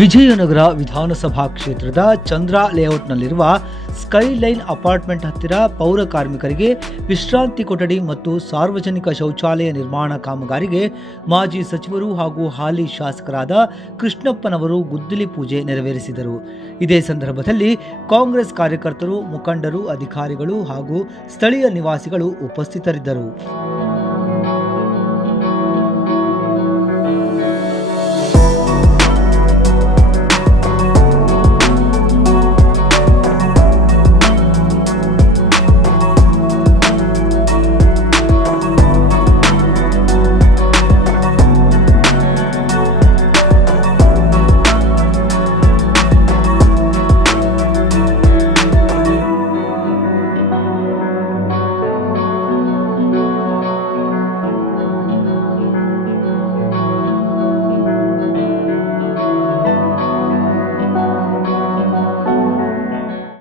ವಿಜಯನಗರ ವಿಧಾನಸಭಾ ಕ್ಷೇತ್ರದ ಚಂದ್ರ ಲೇಔಟ್ನಲ್ಲಿರುವ skyline apartment ಹತ್ತಿರ ಪೌರ ಕಾರ್ಮಿಕರಿಗೆ ವಿಶ್ರಾಂತಿ ಕೊಠಡಿ ಮತ್ತು ಸಾರ್ವಜನಿಕ ಶೌಚಾಲಯ ನಿರ್ಮಾಣ ಕಾಮಗಾರಿಗೆ ಮಾಜಿ ಸಚಿವರು ಹಾಗೂ ಹಾಲಿ ಶಾಸಕರಾದ ಕೃಷ್ಣಪ್ಪನವರು ಗುದ್ದಲಿ ಪೂಜೆ ನೆರವೇರಿಸಿದರು. ಇದೇ ಸಂದರ್ಭದಲ್ಲಿ ಕಾಂಗ್ರೆಸ್ ಕಾರ್ಯಕರ್ತರು, ಮುಖಂಡರು, ಅಧಿಕಾರಿಗಳು ಹಾಗೂ ಸ್ಥಳೀಯ ನಿವಾಸಿಗಳು ಉಪಸ್ಥಿತರಿದ್ದರು.